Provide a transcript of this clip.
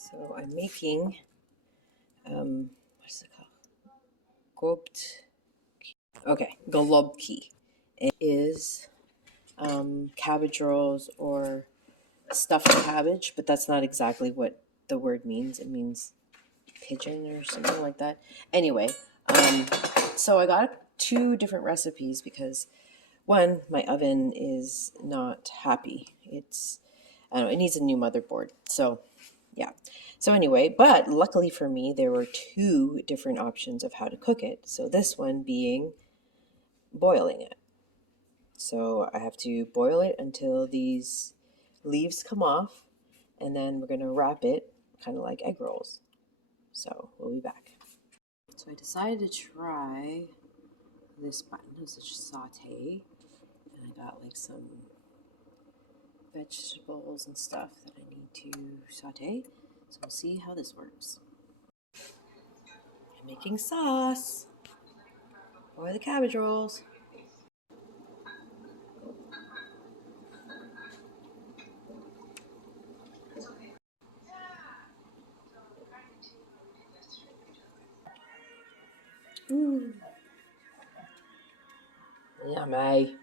So I'm making, what is it called? Golabki. It is cabbage rolls or stuffed cabbage, but that's not exactly what the word means. It means pigeon or something like that. Anyway, so I got two different recipes because one, my oven is not happy. I don't know, it needs a new motherboard. So yeah. So anyway, but luckily for me, there were two different options of how to cook it. So this one being boiling it. So I have to boil it until these leaves come off, and then we're going to wrap it kind of like egg rolls. So we'll be back. So I decided to try this button. It's such a saute, and I got like some vegetables and stuff that I need to saute. So we'll see how this works. I'm making sauce for the cabbage rolls. Yummy.